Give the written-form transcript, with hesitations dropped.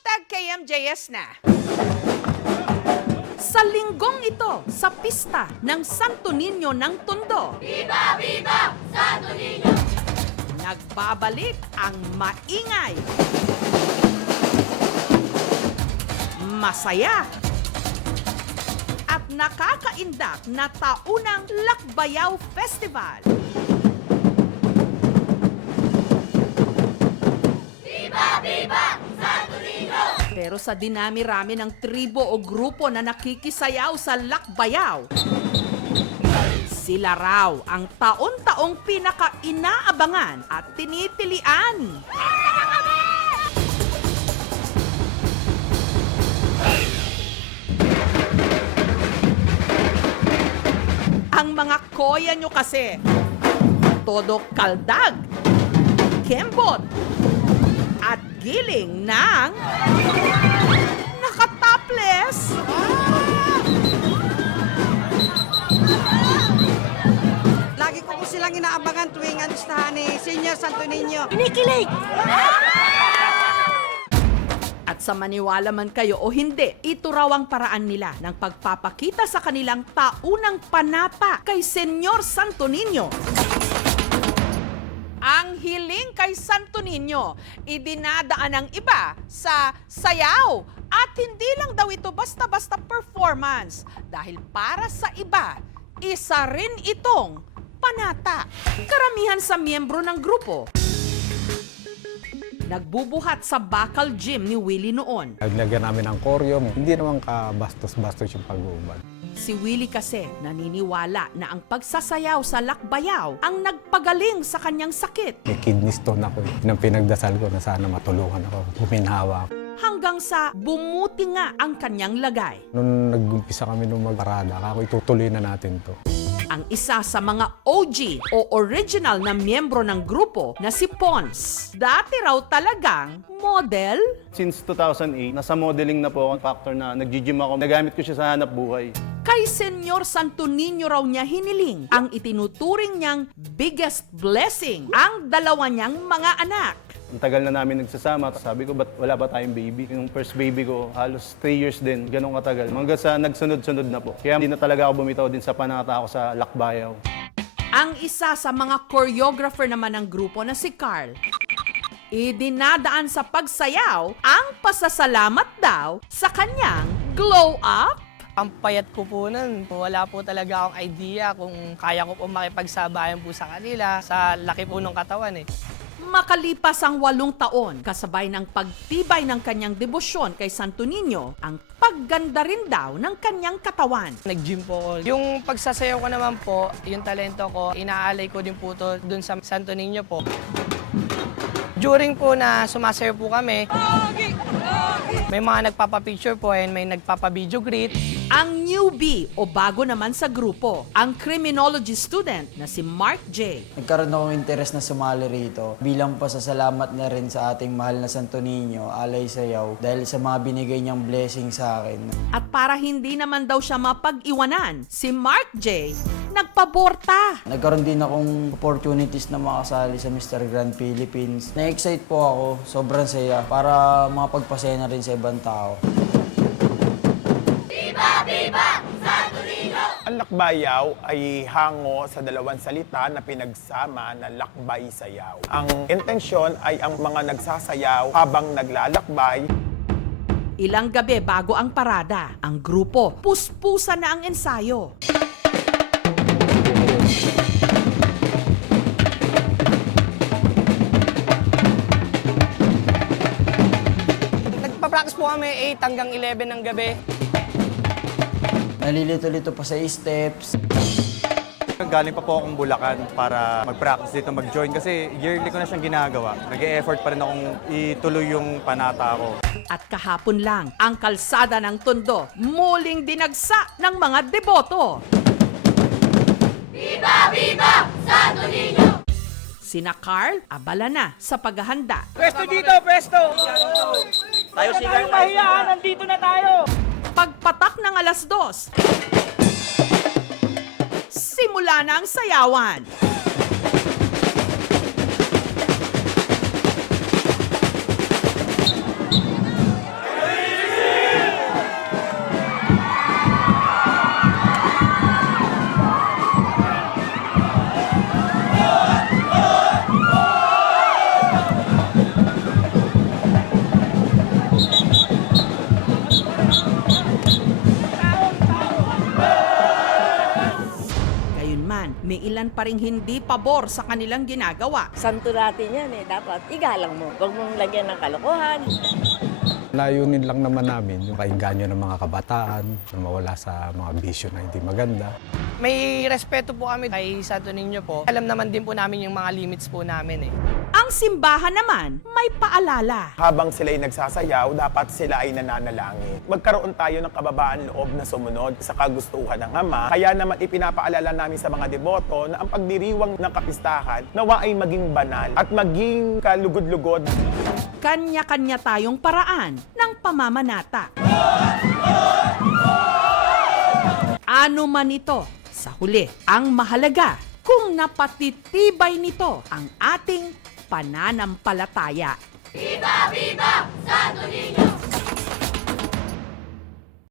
#KMJS na. Sa linggong ito, sa pista ng Santo Niño ng Tondo, Viva! Viva! Santo Niño! nagbabalik ang maingay, masaya, at nakakaindak na taunang Lakbayaw Festival. Viva! Viva! Santo Niño! Pero sa dinami-rami ng tribo o grupo na nakikisayaw sa Lakbayaw, sila raw ang taon-taong pinaka-inaabangan at tinitilian. Ang mga koya nyo kasi, todo kaldag, kembot, at giling ng nakataples. Lagi ko po silang inaabangan tuwing listahan ni Senior Santo Niño. Kinikilig! At sa maniwala man kayo o hindi, ito raw ang paraan nila ng pagpapakita sa kanilang taunang panata kay Senyor Santo Niño. Ang hiling kay Santo Niño, idinadaan ng iba sa sayaw. At hindi lang daw ito basta-basta performance. Dahil para sa iba, isa rin itong panata. Karamihan sa miyembro ng grupo, nagbubuhat sa Bakal Gym ni Willie noon. Naglagyan namin ng koryom, hindi naman kabastos-bastos yung pag-uubad. Si Willie kasi naniniwala na ang pagsasayaw sa Lakbayaw ang nagpagaling sa kanyang sakit. May kidney stone ako. Nang pinagdasal ko na sana matulungan ako, huminhawa ako. Hanggang sa bumuti nga ang kanyang lagay. Nung nag-umpisa kami nung magparada, ako itutuloy na natin to. Ang isa sa mga OG o original na miyembro ng grupo na si Pons. Dati raw talagang model. Since 2008, nasa modeling na po ako. Factor na nag-gym ako. Nagamit ko siya sa hanap buhay. Kay Senyor Santo Niño raw niya hiniling ang itinuturing niyang biggest blessing, ang dalawa niyang mga anak. Ang tagal na namin nagsasama. Sabi ko, ba't wala pa tayong baby? Yung first baby ko, halos 3 years din. Ganong katagal. Hanggang sa nagsunod-sunod na po. Kaya hindi na talaga ako bumitaw din sa panata ako sa Lakbayaw. Ang isa sa mga choreographer naman ng grupo na si Carl, idinadaan sa pagsayaw ang pasasalamat daw sa kanyang glow up. Ang payat ko po nun. Wala po talaga akong idea kung kaya ko po makipagsabayan po sa kanila sa laki po ng katawan eh. Makalipas ang 8 taon, kasabay ng pagtibay ng kanyang debosyon kay Santo Niño, ang pagganda rin daw ng kanyang katawan. Nag-gym po ako. Yung pagsasayaw ko naman po, yung talento ko, inaalay ko din po to dun sa Santo Niño po. During po na sumasayaw po kami, may mga nagpapapicture po and may nagpapa-video greet. Ang newbie o bago naman sa grupo, ang criminology student na si Mark J. Nagkaroon akong interes na sumali rito bilang pasasalamat na rin sa ating mahal na Santo Niño, alay sayaw, dahil sa mga binigay niyang blessing sa akin. At para hindi naman daw siya mapag-iwanan, si Mark J. nagpaborta. Nagkaroon din akong opportunities na makasali sa Mr. Grand Philippines. Na-excite po ako, sobrang saya, para makapagpasaya na rin sa ibang tao. Viva! Viva! Santo Niño! Ang lakbayaw ay hango sa dalawang salita na pinagsama na lakbay sayaw. Ang intensyon ay ang mga nagsasayaw habang naglalakbay. Ilang gabi bago ang parada, ang grupo puspusa na ang ensayo. Nagpa-practice po kami 8 hanggang 11 ng gabi. Nalilito-lito pa sa steps. Galing pa po akong Bulacan para mag-practice dito, mag-join kasi yearly ko na siyang ginagawa. Nag-e-effort pa rin akong ituloy yung panata ko. At kahapon lang, ang kalsada ng Tondo muling dinagsa ng mga deboto. Viva! Viva! Santo Niño! Sina Carl, abala na sa paghahanda. Pwesto dito, pwesto! Tayo silang mahiyaan, nandito na tayo! Pagpatak ng 2:00, simula na ang sayawan. ilan pa ring hindi pabor sa kanilang ginagawa. Santo natin yan eh. Dapat igalang mo. Huwag mong lagyan ng kalokohan. Layunin lang naman namin yung kainganyo ng mga kabataan na mawala sa mga bisyo na hindi maganda. May respeto po kami kay Santo Niño po. Alam naman din po namin yung mga limits po namin eh. Ang simbahan naman may paalala. Habang sila'y nagsasayaw, dapat sila ay nananalangin. Magkaroon tayo ng kababaan loob na sumunod sa kagustuhan ng Ama. Kaya naman ipinapaalala namin sa mga deboto na ang pagdiriwang ng kapistahan nawa ay maging banal at maging kalugod-lugod. Kanya-kanya tayong paraan ng pamamanata. Ano man ito, sa huli, ang mahalaga kung napatitibay nito ang ating pananampalataya. Viva, viva, Santo Niño!